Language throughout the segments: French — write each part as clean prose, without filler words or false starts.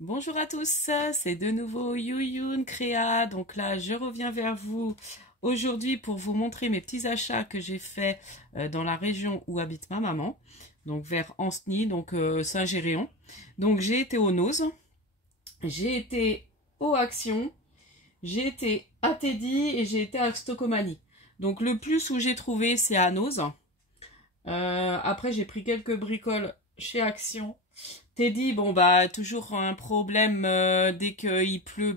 Bonjour à tous, c'est de nouveau Yuyun Créa. Donc là, je reviens vers vous aujourd'hui pour vous montrer mes petits achats que j'ai faits dans la région où habite ma maman, donc vers Ancenis, donc Saint-Géréon. Donc j'ai été au Nose, j'ai été au Action, j'ai été à Teddy et j'ai été à Stocomanie. Donc le plus où j'ai trouvé, c'est à Nose. Après, j'ai pris quelques bricoles chez Action. Teddy, bon bah toujours un problème dès qu'il pleut,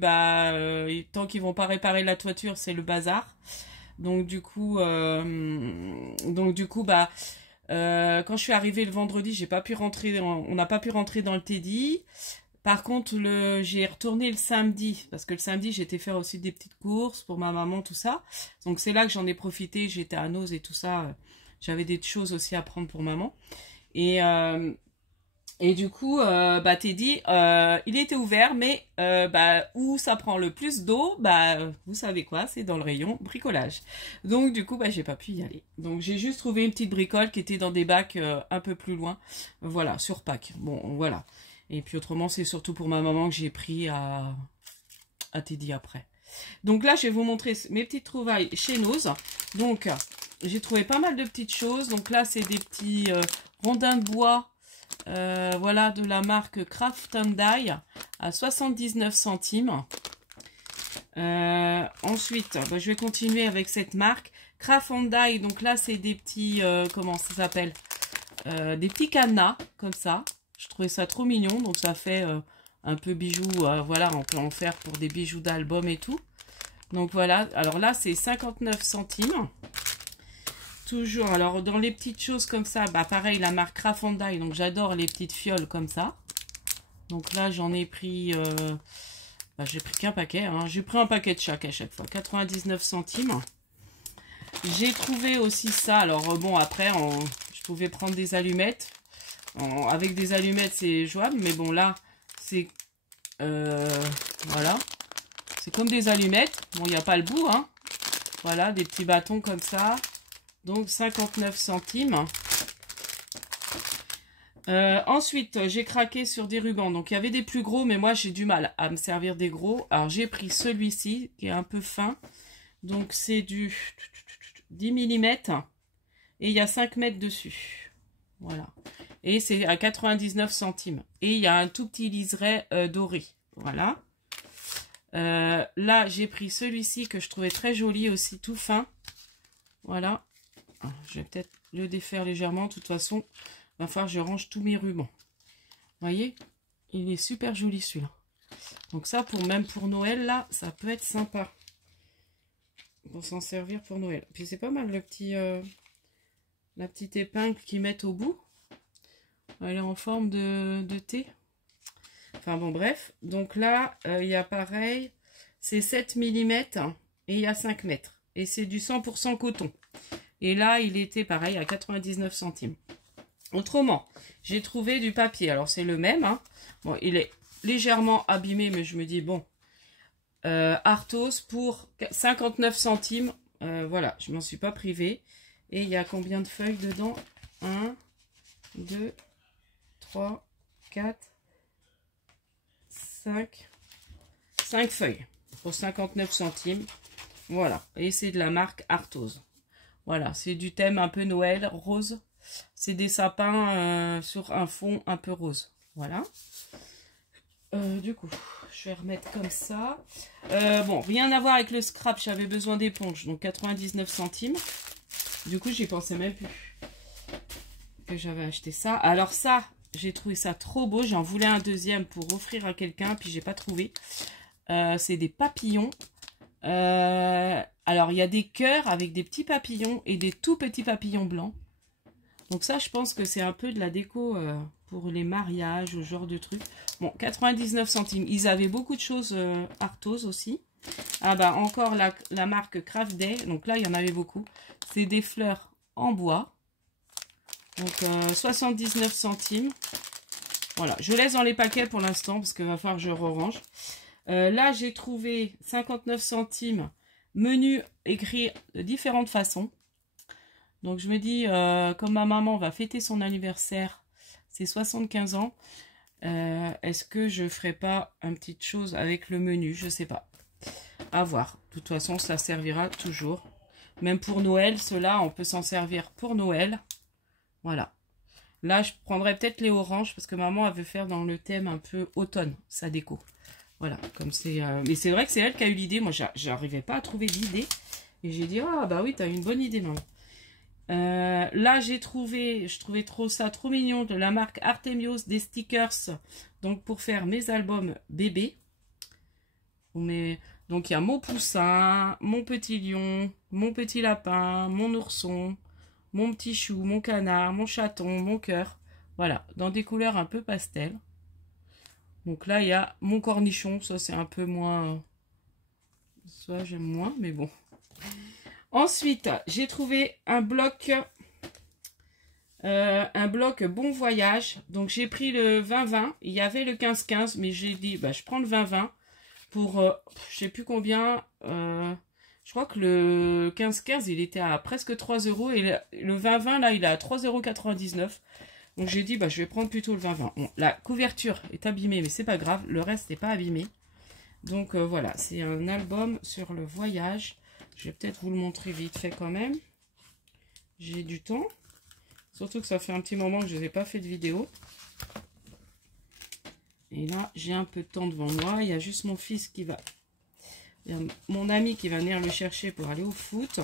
tant qu'ils vont pas réparer la toiture, c'est le bazar. Quand je suis arrivée le vendredi, j'ai pas pu rentrer, on n'a pas pu rentrer dans le Teddy. Par contre, j'ai retourné le samedi parce que le samedi j'étais faire aussi des petites courses pour ma maman, tout ça. Donc c'est là que j'en ai profité. J'étais à Nose et tout ça. J'avais des choses aussi à prendre pour maman. Et du coup, Teddy, il était ouvert, mais où ça prend le plus d'eau, vous savez quoi, c'est dans le rayon bricolage. Donc du coup, j'ai pas pu y aller. Donc j'ai juste trouvé une petite bricole qui était dans des bacs un peu plus loin, voilà, sur Pâques. Bon, voilà. Et puis autrement, c'est surtout pour ma maman que j'ai pris à Teddy après. Donc là, je vais vous montrer mes petites trouvailles chez Nose. Donc, j'ai trouvé pas mal de petites choses. Donc là, c'est des petits rondins de bois. Voilà, de la marque Craft and Die à 79 centimes. Ensuite, je vais continuer avec cette marque Craft and Die. Donc là, c'est des petits, comment ça s'appelle, des petits cadenas comme ça. Je trouvais ça trop mignon. Donc ça fait un peu bijoux. Voilà, on peut en faire pour des bijoux d'album et tout. Donc voilà, alors là, c'est 59 centimes. Toujours, alors dans les petites choses comme ça, pareil, la marque Rafondai, donc j'adore les petites fioles comme ça. Donc là, j'en ai pris, j'ai pris qu'un paquet, hein. J'ai pris un paquet de chaque à chaque fois, 99 centimes. J'ai trouvé aussi ça, alors bon, après, je pouvais prendre des allumettes. Avec des allumettes, c'est jouable, mais bon, là, c'est, voilà, c'est comme des allumettes. Bon, il n'y a pas le bout, hein. Voilà, des petits bâtons comme ça. Donc 59 centimes. Ensuite, j'ai craqué sur des rubans. Donc il y avait des plus gros, mais moi j'ai du mal à me servir des gros. Alors j'ai pris celui-ci qui est un peu fin. Donc c'est du 10 mm. Et il y a 5 mètres dessus. Voilà. Et c'est à 99 centimes. Et il y a un tout petit liseré doré. Voilà. Là j'ai pris celui-ci que je trouvais très joli aussi, tout fin. Voilà. Je vais peut-être le défaire légèrement. De toute façon, il va falloir que je range tous mes rubans. Vous voyez, il est super joli celui-là. Donc ça, même pour Noël, là, ça peut être sympa. Pour s'en servir pour Noël. Puis c'est pas mal le petit, la petite épingle qu'ils mettent au bout. Elle est en forme de thé. Enfin bon, bref. Donc là, il y a pareil. C'est 7 mm et il y a 5 mètres. Et c'est du 100% coton. Et là, il était pareil à 99 centimes. Autrement, j'ai trouvé du papier. Alors, c'est le même. Hein. Bon, il est légèrement abîmé, mais je me dis, bon, Arthos pour 59 centimes. Voilà, je m'en suis pas privée. Et il y a combien de feuilles dedans? 1, 2, 3, 4, 5. 5 feuilles pour 59 centimes. Voilà. Et c'est de la marque Arthos. Voilà, c'est du thème un peu Noël, rose. C'est des sapins sur un fond un peu rose. Voilà. Du coup, je vais remettre comme ça. Bon, rien à voir avec le scrap, j'avais besoin d'éponge. Donc 99 centimes. Du coup, j'y pensais même plus que j'avais acheté ça. Alors ça, j'ai trouvé ça trop beau. J'en voulais un deuxième pour offrir à quelqu'un, puis j'ai pas trouvé. C'est des papillons. Alors, il y a des cœurs avec des petits papillons et des tout petits papillons blancs. Donc ça, je pense que c'est un peu de la déco pour les mariages ou ce genre de truc. Bon, 99 centimes. Ils avaient beaucoup de choses Arthos aussi. Ah encore la marque Craft Day. Donc là, il y en avait beaucoup. C'est des fleurs en bois. Donc 79 centimes. Voilà, je laisse dans les paquets pour l'instant parce qu'il va falloir que je re-range. Là, j'ai trouvé 59 centimes, menu écrit de différentes façons. Donc, je me dis, comme ma maman va fêter son anniversaire, c'est 75 ans, Est-ce que je ferai pas une petite chose avec le menu? Je sais pas. À voir. De toute façon, ça servira toujours. Même pour Noël, ceux-là, on peut s'en servir pour Noël. Voilà. Là, je prendrais peut-être les oranges parce que maman, elle veut faire dans le thème un peu automne, sa déco. Voilà, comme c'est... Mais c'est vrai que c'est elle qui a eu l'idée. Moi, j'arrivais pas à trouver d'idée. Et j'ai dit, ah bah oui, t'as une bonne idée, maman. Là, je trouvais ça trop mignon de la marque Artemios, des stickers. Donc, pour faire mes albums bébés. Donc, il y a mon poussin, mon petit lion, mon petit lapin, mon ourson, mon petit chou, mon canard, mon chaton, mon cœur. Voilà, dans des couleurs un peu pastel. Donc là, il y a mon cornichon. Ça, c'est un peu moins... Ça, j'aime moins, mais bon. Ensuite, j'ai trouvé un bloc Bon Voyage. Donc, j'ai pris le 20-20. Il y avait le 15-15, mais j'ai dit, bah, je prends le 20-20 pour, je sais plus combien. Je crois que le 15-15, il était à presque 3 € et le 20-20, là, il est à 3,99 €. Donc, j'ai dit, bah, je vais prendre plutôt le 20-20. Bon, la couverture est abîmée, mais c'est pas grave. Le reste n'est pas abîmé. Donc, voilà, c'est un album sur le voyage. Je vais peut-être vous le montrer vite fait quand même. J'ai du temps. Surtout que ça fait un petit moment que je n'ai pas fait de vidéo. Et là, j'ai un peu de temps devant moi. Il y a juste mon fils qui va... Il y a mon ami qui va venir le chercher pour aller au foot.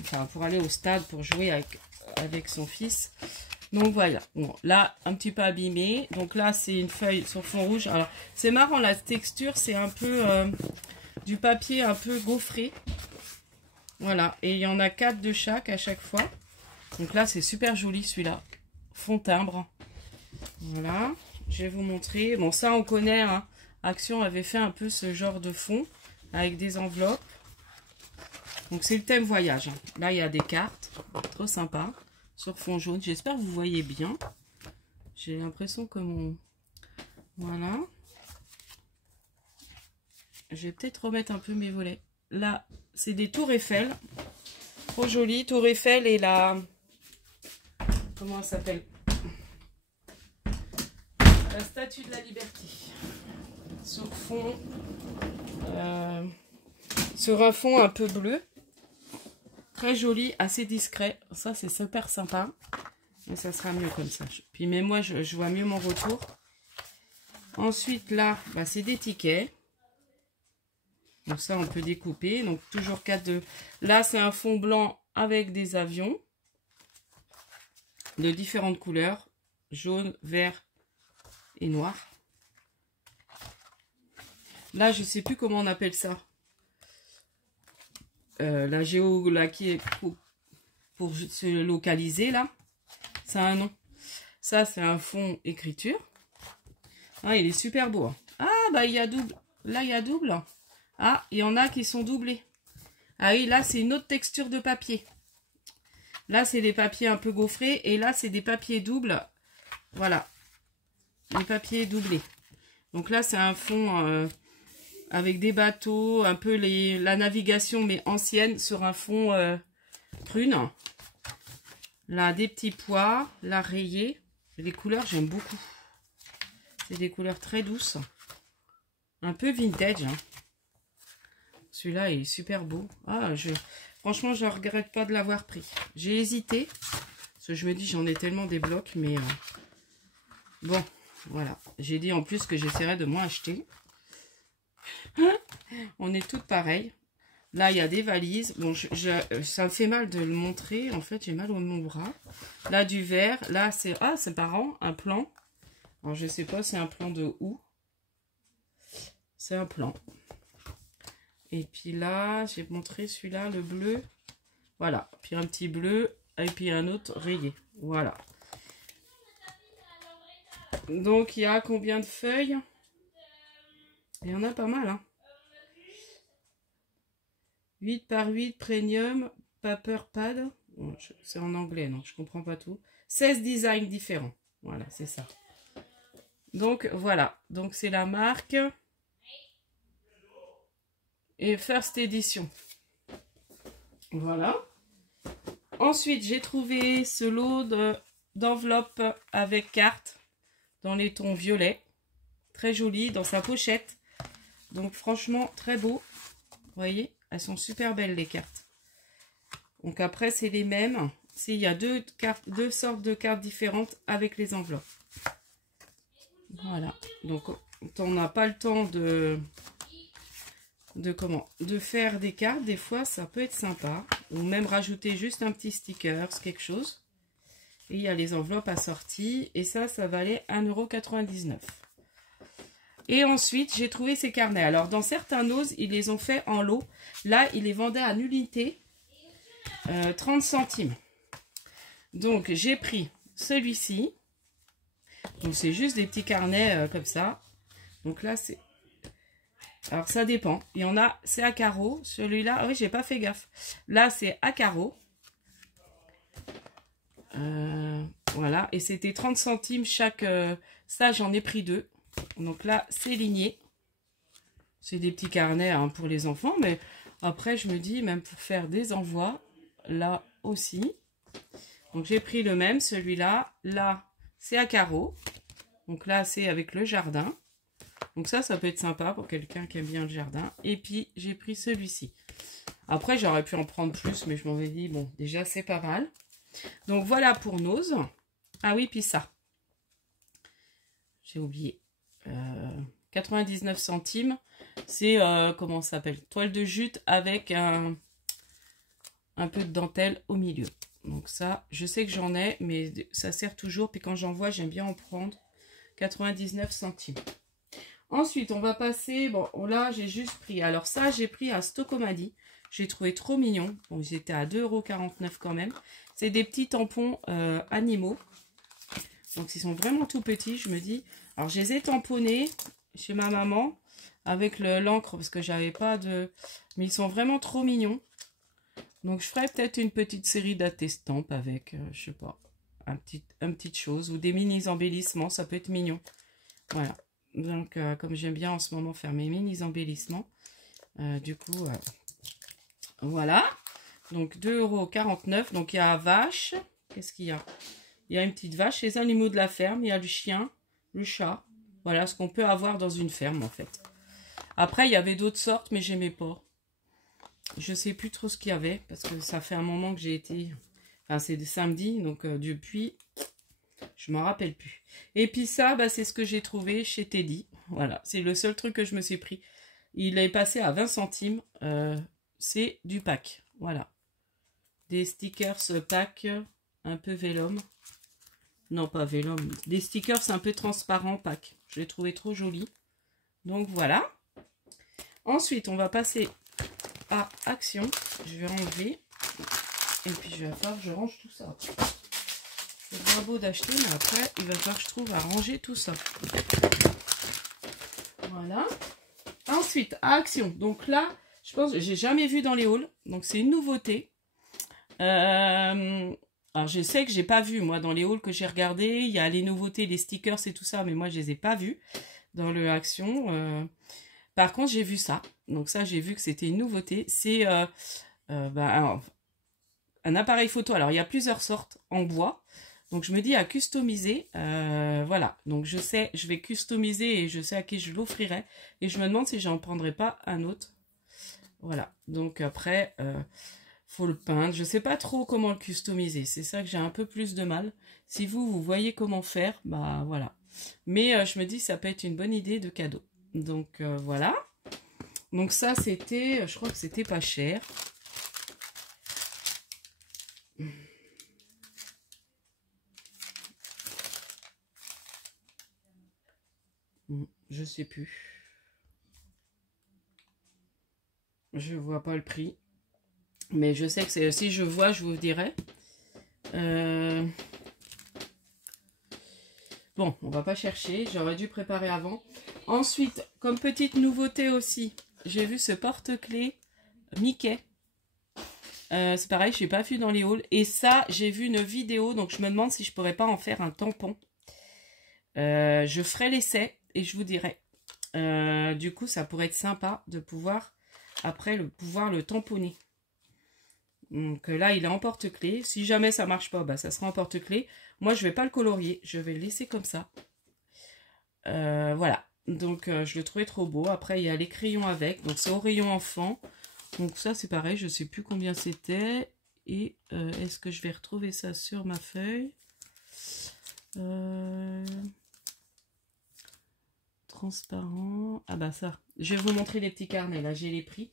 Enfin, pour aller au stade, pour jouer avec son fils. Donc voilà. Bon, là, un petit peu abîmé. Donc là, c'est une feuille sur fond rouge. Alors, c'est marrant, la texture, c'est un peu... du papier un peu gaufré. Voilà. Et il y en a 4 de chaque à chaque fois. Donc là, c'est super joli celui-là. Fond timbre. Voilà. Je vais vous montrer. Bon, ça, on connaît. Hein. Action avait fait un peu ce genre de fond avec des enveloppes. Donc, c'est le thème voyage. Là, il y a des cartes. Trop sympa. Sur fond jaune. J'espère que vous voyez bien. J'ai l'impression que mon... Voilà. Je vais peut-être remettre un peu mes volets. Là, c'est des tours Eiffel. Trop joli. Tour Eiffel et la... Comment ça s'appelle? La Statue de la Liberté. Sur fond... sur un fond un peu bleu. Très joli, assez discret. Ça, c'est super sympa. Mais ça sera mieux comme ça. Puis, mais moi, je vois mieux mon retour. Ensuite, là, bah, c'est des tickets. Donc ça, on peut découper. Donc toujours 4 de... Là, c'est un fond blanc avec des avions. De différentes couleurs. Jaune, vert et noir. Là, je ne sais plus comment on appelle ça. La géo, là, qui est pour se localiser, là. Ça a un nom. Ça, c'est un fond écriture. Ah, il est super beau. Hein. Ah, bah, il y a double. Là, il y a double. Ah, il y en a qui sont doublés. Ah oui, là, c'est une autre texture de papier. Là, c'est des papiers un peu gaufrés. Et là, c'est des papiers doubles. Voilà. Les papiers doublés. Donc là, c'est un fond avec des bateaux. Un peu la navigation, mais ancienne, sur un fond prune. Là, des petits pois. Là, rayé. Les couleurs, j'aime beaucoup. C'est des couleurs très douces. Un peu vintage, hein. Celui-là est super beau. Ah, franchement, je ne regrette pas de l'avoir pris. J'ai hésité. Parce que je me dis, j'en ai tellement des blocs. Mais bon, voilà. J'ai dit en plus que j'essaierais de moins acheter. On est toutes pareilles. Là, il y a des valises. Bon, ça me fait mal de le montrer. En fait, j'ai mal au mon bras. Là, du vert. Là, c'est... Ah, c'est marrant. Un plan. Alors, je ne sais pas, c'est un plan de où. C'est un plan. Et puis là, j'ai montré celui-là, le bleu. Voilà. Puis un petit bleu. Et puis un autre rayé. Voilà. Donc, il y a combien de feuilles? Il y en a pas mal, hein. 8 par 8 premium paper pad. Bon, c'est en anglais, non, je comprends pas tout. 16 designs différents. Voilà, c'est ça. Donc, voilà. Donc, c'est la marque... Et First Edition. Voilà. Ensuite, j'ai trouvé ce lot d'enveloppes avec cartes. dans les tons violets. Très joli dans sa pochette. Donc franchement, très beau. Vous voyez, elles sont super belles les cartes. Donc après, c'est les mêmes. Il y a deux sortes de cartes différentes avec les enveloppes. Voilà. Donc on n'a pas le temps de faire des cartes. Des fois, ça peut être sympa. Ou même rajouter juste un petit sticker, quelque chose. Et il y a les enveloppes assorties. Et ça valait 1,99 €. Et ensuite, j'ai trouvé ces carnets. Alors, dans certains Nose, ils les ont fait en lot. Là, ils les vendaient à nullité. 30 centimes. Donc, j'ai pris celui-ci. Donc, c'est juste des petits carnets comme ça. Donc là, c'est... Alors, ça dépend. Il y en a, c'est à carreaux. Celui-là, ah oui, j'ai pas fait gaffe. Là, c'est à carreaux. Voilà. Et c'était 30 centimes chaque... ça, j'en ai pris 2. Donc là, c'est ligné. C'est des petits carnets hein, pour les enfants. Mais après, je me dis, même pour faire des envois, là aussi. Donc, j'ai pris le même, celui-là. Là, c'est à carreaux. Donc là, c'est avec le jardin. Donc ça peut être sympa pour quelqu'un qui aime bien le jardin. Et puis, j'ai pris celui-ci. Après, j'aurais pu en prendre plus, mais je m'en ai dit, bon, déjà, c'est pas mal. Donc, voilà pour Nose. Ah oui, puis ça. J'ai oublié. 99 centimes. C'est, comment ça s'appelle? Toile de jute avec un peu de dentelle au milieu. Donc ça, je sais que j'en ai, mais ça sert toujours. Puis quand j'en vois, j'aime bien en prendre. 99 centimes. Ensuite, on va passer... Bon, là, j'ai juste pris... Alors ça, j'ai pris à Stocomadi. J'ai trouvé trop mignon. Bon, ils étaient à 2,49 € quand même. C'est des petits tampons animaux. Donc, ils sont vraiment tout petits, je me dis. Alors, je les ai tamponnés chez ma maman avec l'encre parce que j'avais pas de... Mais ils sont vraiment trop mignons. Donc, je ferai peut-être une petite série d'attestampes avec, je sais pas, une petite chose ou des mini-embellissements. Ça peut être mignon. Voilà. Donc, comme j'aime bien en ce moment faire mes mini-embellissements, du coup, voilà. Donc, 2,49 €. Donc, il y a vache. Qu'est-ce qu'il y a? Il y a une petite vache, les animaux de la ferme, il y a le chien, le chat. Voilà ce qu'on peut avoir dans une ferme en fait. Après, il y avait d'autres sortes, mais j'aimais pas. Je sais plus trop ce qu'il y avait, parce que ça fait un moment que j'ai été... Enfin, c'est samedi, donc depuis, je m'en rappelle plus. Et puis ça, bah, c'est ce que j'ai trouvé chez Teddy. Voilà, c'est le seul truc que je me suis pris. Il est passé à 20 centimes. C'est du pack, voilà. Des stickers pack, un peu vélum. Non, pas vélum. Des stickers un peu transparents, pack. Je l'ai trouvé trop joli. Donc, voilà. Ensuite, on va passer à Action. Je vais enlever. Et puis, je vais falloir que je range tout ça. C'est bien beau d'acheter, mais après, il va falloir que je trouve à ranger tout ça. Voilà. Ensuite, à Action. Donc là, je pense que j'ai jamais vu dans les hauls. Donc, c'est une nouveauté. Alors, je sais que j'ai pas vu, moi, dans les hauls que j'ai regardé, il y a les nouveautés, les stickers et tout ça, mais moi, je les ai pas vus dans le Action. Par contre, j'ai vu ça. Donc ça, j'ai vu que c'était une nouveauté. C'est un appareil photo. Alors, il y a plusieurs sortes en bois. Donc, je me dis à customiser. Voilà. Donc, je sais, je vais customiser et je sais à qui je l'offrirai. Et je me demande si j'en prendrai pas un autre. Voilà. Donc, après... faut le peindre. Je sais pas trop comment le customiser. C'est ça que j'ai un peu plus de mal. Si vous voyez comment faire, bah voilà. Mais je me dis ça peut être une bonne idée de cadeau. Donc voilà. Donc ça c'était, je crois que c'était pas cher. Je sais plus. Je vois pas le prix. Mais je sais que c'est, si je vois, je vous dirai. Bon, on va pas chercher. J'aurais dû préparer avant. Ensuite, comme petite nouveauté aussi, j'ai vu ce porte-clés Mickey. C'est pareil, je n'ai pas vu dans les hauls. Et ça, j'ai vu une vidéo, donc je me demande si je pourrais pas en faire un tampon. Je ferai l'essai et je vous dirai. Du coup, ça pourrait être sympa de pouvoir, après, pouvoir le tamponner. Donc là, il est en porte-clés. Si jamais ça marche pas, bah, ça sera en porte-clés. Moi, je vais pas le colorier. Je vais le laisser comme ça. Voilà. Donc, je le trouvais trop beau. Après, il y a les crayons avec. Donc, c'est au rayon enfant. Donc, ça, c'est pareil. Je ne sais plus combien c'était. Et est-ce que je vais retrouver ça sur ma feuille? Transparent. Ah bah ça. Je vais vous montrer les petits carnets. Là, j'ai les prix.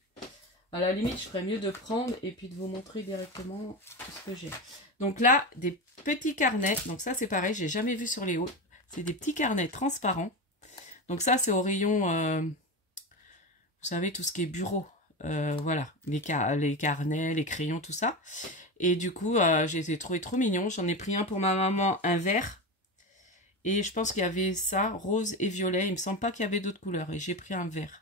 À la limite, je ferais mieux de prendre et puis de vous montrer directement ce que j'ai. Donc là, des petits carnets. Donc ça, c'est pareil. J'ai jamais vu sur les hauts. C'est des petits carnets transparents. Donc ça, c'est au rayon, vous savez, tout ce qui est bureau. Voilà, les carnets, les crayons, tout ça. Et du coup, j'ai trouvé trop mignon. J'en ai pris un pour ma maman, un vert. Et je pense qu'il y avait ça, rose et violet. Il me semble pas qu'il y avait d'autres couleurs. Et j'ai pris un vert.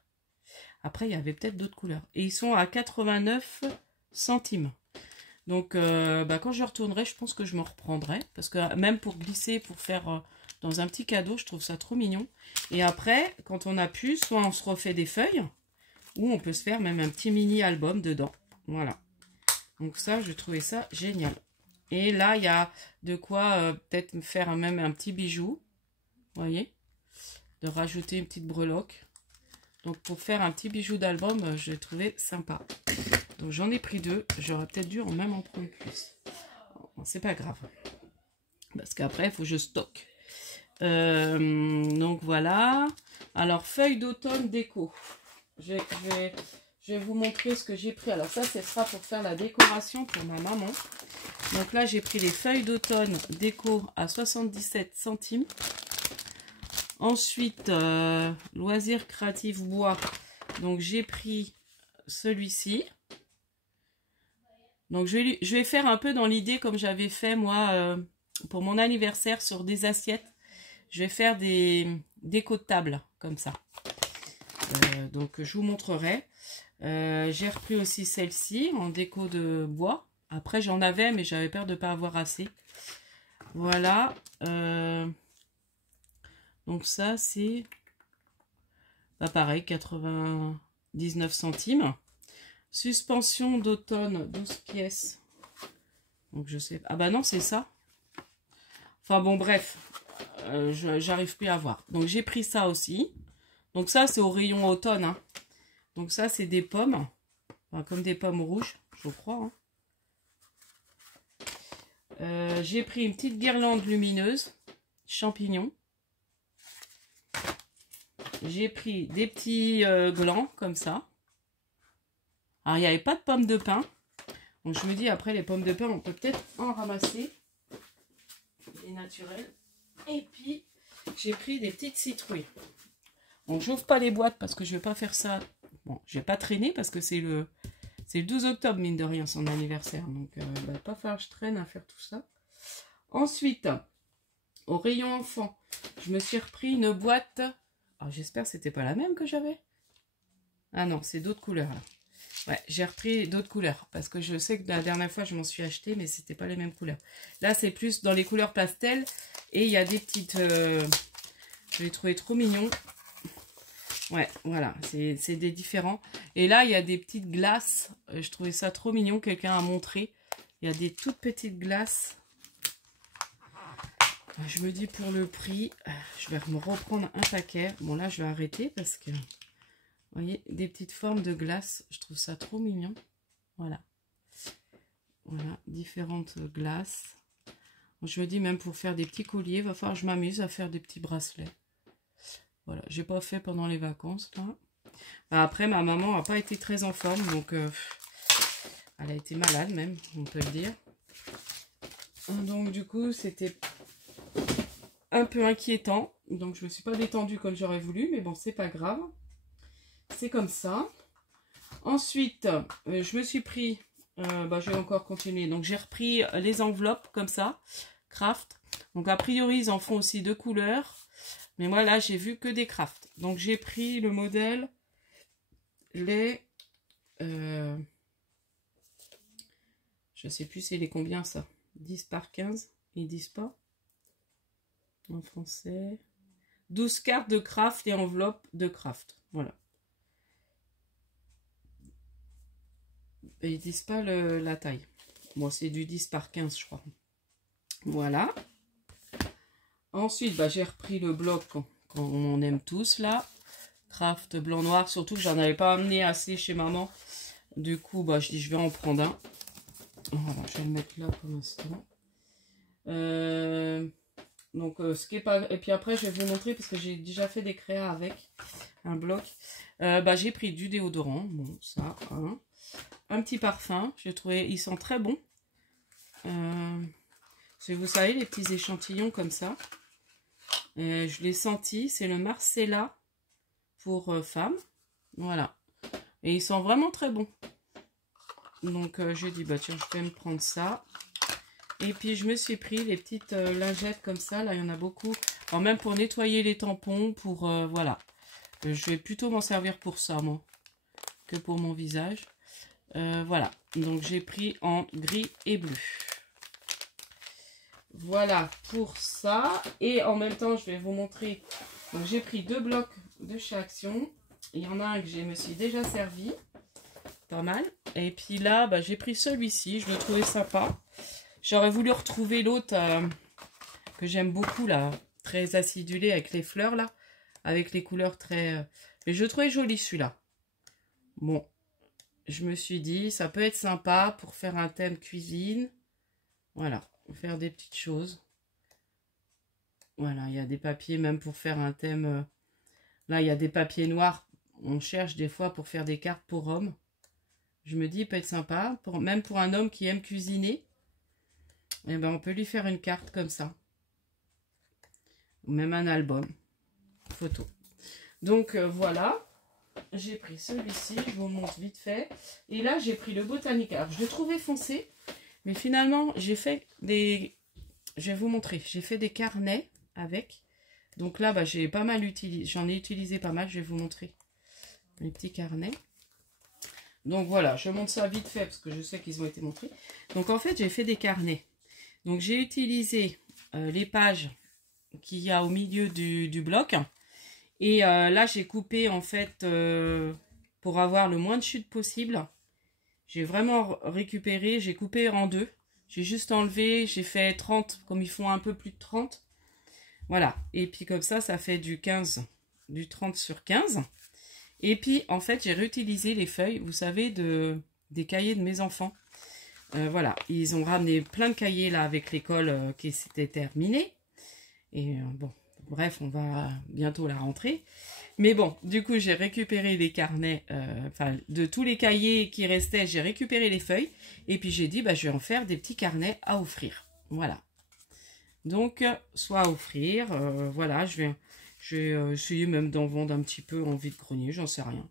Après, il y avait peut-être d'autres couleurs. Et ils sont à 89 centimes. Donc, quand je retournerai, je pense que je me reprendrai. Parce que même pour glisser, pour faire dans un petit cadeau, je trouve ça trop mignon. Et après, quand on a pu, soit on se refait des feuilles, ou on peut se faire même un petit mini-album dedans. Voilà. Donc ça, je trouvais ça génial. Et là, il y a de quoi peut-être me faire même un petit bijou. Vous voyez? De rajouter une petite breloque. Donc, pour faire un petit bijou d'album, je l'ai trouvé sympa. Donc, j'en ai pris deux. J'aurais peut-être dû en même en prendre plus. Bon, c'est pas grave. Parce qu'après, il faut que je stocke. Donc, voilà. Alors, feuilles d'automne déco. Je vais vous montrer ce que j'ai pris. Alors, ça, ce sera pour faire la décoration pour ma maman. Donc, là, j'ai pris les feuilles d'automne déco à 77 centimes. Ensuite, loisirs créatifs bois. Donc, j'ai pris celui-ci. Donc, je vais faire un peu dans l'idée comme j'avais fait, moi, pour mon anniversaire sur des assiettes. Je vais faire des décos de table, comme ça. Donc, je vous montrerai. J'ai repris aussi celle-ci, en déco de bois. Après, j'en avais, mais j'avais peur de ne pas avoir assez. Voilà. Donc ça, c'est pareil, 99 centimes. Suspension d'automne, 12 pièces. Donc je sais... Ah bah non, c'est ça. Enfin bon, bref. J'arrive plus à voir. Donc j'ai pris ça aussi. Donc ça, c'est au rayon automne. Hein. Donc ça, c'est des pommes. Enfin, comme des pommes rouges, je crois. Hein. J'ai pris une petite guirlande lumineuse. Champignons. J'ai pris des petits glands comme ça. Alors, il n'y avait pas de pommes de pin. Donc, je me dis, après, les pommes de pin, on peut peut-être en ramasser. Les naturelles. Et puis, j'ai pris des petites citrouilles. Donc, j'ouvre pas les boîtes parce que je vais pas faire ça. Bon, je vais pas traîner parce que c'est le 12 octobre, mine de rien, son anniversaire. Donc, il va pas falloir que je traîne à faire tout ça. Ensuite, au rayon enfant, je me suis repris une boîte... Alors, j'espère que c'était pas la même que j'avais. Ah non, c'est d'autres couleurs. Là. Ouais, j'ai repris d'autres couleurs. Parce que je sais que la dernière fois, je m'en suis acheté, mais c'était pas les mêmes couleurs. Là, c'est plus dans les couleurs pastel. Et il y a des petites... je l'ai trouvé trop mignon. Ouais, voilà, c'est des différents. Et là, il y a des petites glaces. Je trouvais ça trop mignon. Quelqu'un a montré. Il y a des toutes petites glaces. Je me dis pour le prix, je vais me reprendre un paquet. Bon là, je vais arrêter parce que, vous voyez, des petites formes de glace. Je trouve ça trop mignon. Voilà. Voilà, différentes glaces. Je me dis même pour faire des petits colliers, il va falloir que je m'amuse à faire des petits bracelets. Voilà, j'ai pas fait pendant les vacances. Là. Après, ma maman n'a pas été très en forme, donc elle a été malade même, on peut le dire. Donc du coup, c'était... un peu inquiétant, donc je me suis pas détendue comme j'aurais voulu, mais bon, c'est pas grave, c'est comme ça. Ensuite, je me suis pris, je vais encore continuer, donc j'ai repris les enveloppes comme ça, craft. Donc a priori, ils en font aussi deux couleurs, mais moi là, j'ai vu que des craft. Donc j'ai pris le modèle, les, je sais plus c'est les combien ça, 10 par 15, ils disent pas. En français, 12 cartes de craft et enveloppe de craft. Voilà. Et ils disent pas la taille. Bon, c'est du 10 par 15, je crois. Voilà. Ensuite, j'ai repris le bloc On aime tous là. Craft blanc noir, surtout que j'en avais pas amené assez chez maman. Du coup, bah, je dis je vais en prendre un. Voilà, je vais le mettre là pour l'instant. Donc, ce qui est pas... Et puis après, je vais vous montrer, parce que j'ai déjà fait des créas avec un bloc. Bah, j'ai pris du déodorant. Bon, ça, hein. Un petit parfum. J'ai trouvé, ils sont très bons. Vous savez, les petits échantillons comme ça. Je l'ai senti. C'est le Marcella pour femmes. Voilà. Et ils sont vraiment très bons. Donc, j'ai dit, bah tiens, je vais me prendre ça. Et puis, je me suis pris les petites lingettes comme ça. Là, il y en a beaucoup. Alors, même pour nettoyer les tampons, pour... voilà. Je vais plutôt m'en servir pour ça, moi, que pour mon visage. Voilà. Donc, j'ai pris en gris et bleu. Voilà pour ça. Et en même temps, je vais vous montrer. Donc, j'ai pris 2 blocs de chez Action. Il y en a un que je me suis déjà servi. Pas mal. Et puis là, bah, j'ai pris celui-ci. Je le trouvais sympa. J'aurais voulu retrouver l'autre que j'aime beaucoup, là. Très acidulé avec les fleurs, là. Avec les couleurs très... Mais je trouvais joli, celui-là. Bon. Je me suis dit, ça peut être sympa pour faire un thème cuisine. Voilà. Faire des petites choses. Voilà. Il y a des papiers, même pour faire un thème... Là, il y a des papiers noirs. On cherche des fois pour faire des cartes pour hommes. Je me dis, il peut être sympa. Même pour un homme qui aime cuisiner. Eh ben, on peut lui faire une carte comme ça. Ou même un album. Photo. Donc, voilà. J'ai pris celui-ci. Je vous montre vite fait. Et là, j'ai pris le Botanique. Alors, je l'ai trouvé foncé. Mais finalement, j'ai fait des... Je vais vous montrer. J'ai fait des carnets avec. Donc là, bah, j'ai pas mal utilisé. J'en ai utilisé pas mal. Je vais vous montrer les petits carnets. Donc, voilà. Je montre ça vite fait parce que je sais qu'ils ont été montrés. Donc, en fait, j'ai fait des carnets. Donc, j'ai utilisé les pages qu'il y a au milieu du bloc. Et là, j'ai coupé, en fait, pour avoir le moins de chute possible. J'ai vraiment récupéré, j'ai coupé en 2. J'ai juste enlevé, j'ai fait 30, comme ils font un peu plus de 30. Voilà. Et puis, comme ça fait du 15, du 30 sur 15. Et puis, en fait, j'ai réutilisé les feuilles, vous savez, des cahiers de mes enfants. Voilà, ils ont ramené plein de cahiers là avec l'école qui s'était terminée. Et bon, bref, on va bientôt la rentrée. Mais bon, du coup, j'ai récupéré les carnets, enfin, de tous les cahiers qui restaient, j'ai récupéré les feuilles. Et puis j'ai dit, bah, je vais en faire des petits carnets à offrir. Voilà. Donc, soit à offrir, voilà, je vais essayer même d'en vendre un petit peu en vide-grenier, j'en sais rien.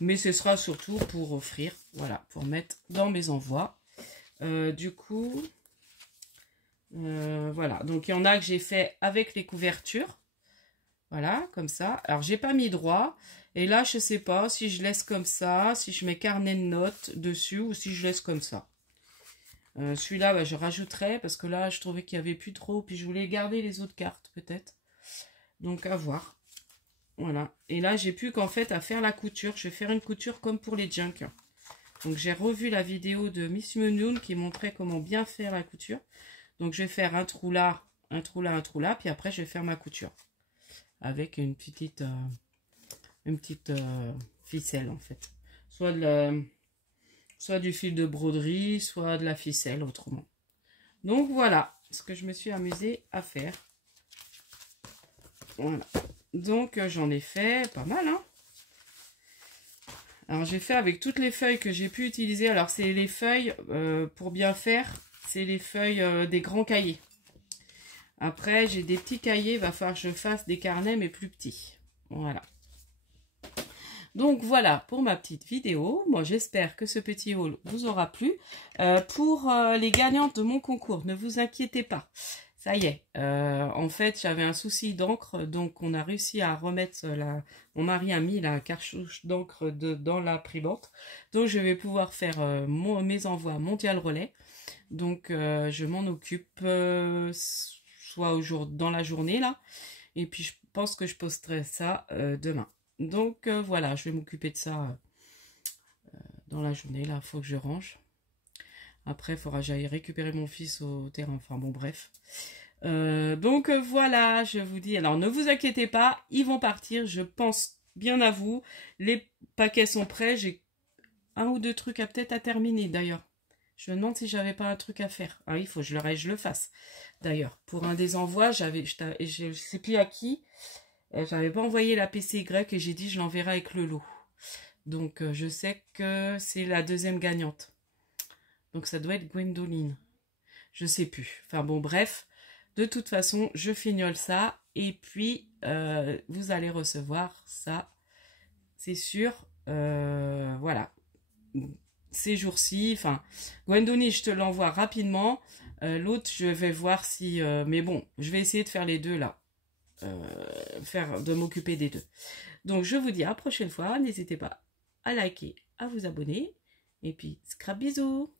Mais ce sera surtout pour offrir, voilà, pour mettre dans mes envois. Du coup, voilà. Donc, il y en a que j'ai fait avec les couvertures. Voilà, comme ça. Alors, j'ai pas mis droit. Et là, je sais pas si je laisse comme ça, si je mets carnet de notes dessus ou si je laisse comme ça. Celui-là, bah, je rajouterai parce que là, je trouvais qu'il y avait plus trop. Puis, je voulais garder les autres cartes, peut-être. Donc, à voir. Voilà. Et là, j'ai plus qu'en fait à faire la couture. Je vais faire une couture comme pour les junk. Donc, j'ai revu la vidéo de Miss Moon qui montrait comment bien faire la couture. Donc, je vais faire un trou là, un trou là, un trou là. Puis après, je vais faire ma couture. Avec une petite ficelle, en fait. Soit du fil de broderie, soit de la ficelle, autrement. Donc, voilà ce que je me suis amusée à faire. Voilà. Donc, j'en ai fait pas mal, hein. Alors, j'ai fait avec toutes les feuilles que j'ai pu utiliser. Alors, c'est les feuilles, pour bien faire, c'est les feuilles des grands cahiers. Après, j'ai des petits cahiers. Il va falloir que je fasse des carnets, mais plus petits. Voilà. Donc, voilà pour ma petite vidéo. Moi, j'espère que ce petit haul vous aura plu. Pour les gagnantes de mon concours, ne vous inquiétez pas. Ça y est, en fait, j'avais un souci d'encre, donc on a réussi à remettre mon mari a mis la cartouche d'encre dans l'imprimante. Donc, je vais pouvoir faire mes envois mondial relais. Donc, je m'en occupe soit dans la journée, là. Et puis, je pense que je posterai ça demain. Donc, voilà, je vais m'occuper de ça dans la journée. Là, il faut que je range. Après, il faudra que j'aille récupérer mon fils au terrain. Enfin, bon, bref. Donc voilà, je vous dis, alors ne vous inquiétez pas, ils vont partir, je pense bien à vous. Les paquets sont prêts, j'ai un ou deux trucs à peut-être à terminer d'ailleurs. Je me demande si j'avais pas un truc à faire. Ah oui, il faut que je le fasse. D'ailleurs, pour un des envois, je sais plus à qui, j'avais pas envoyé la PCY et j'ai dit je l'enverrai avec le lot. Donc je sais que c'est la deuxième gagnante. Donc ça doit être Gwendoline. Je sais plus. Enfin bon, bref. De toute façon, je fignole ça. Et puis, vous allez recevoir ça. C'est sûr. Voilà. Ces jours-ci. Enfin, Gwendoline, je te l'envoie rapidement. L'autre, je vais voir si... mais bon, je vais essayer de faire les deux là. De m'occuper des deux. Donc, je vous dis à la prochaine fois. N'hésitez pas à liker, à vous abonner. Et puis, scrap bisous.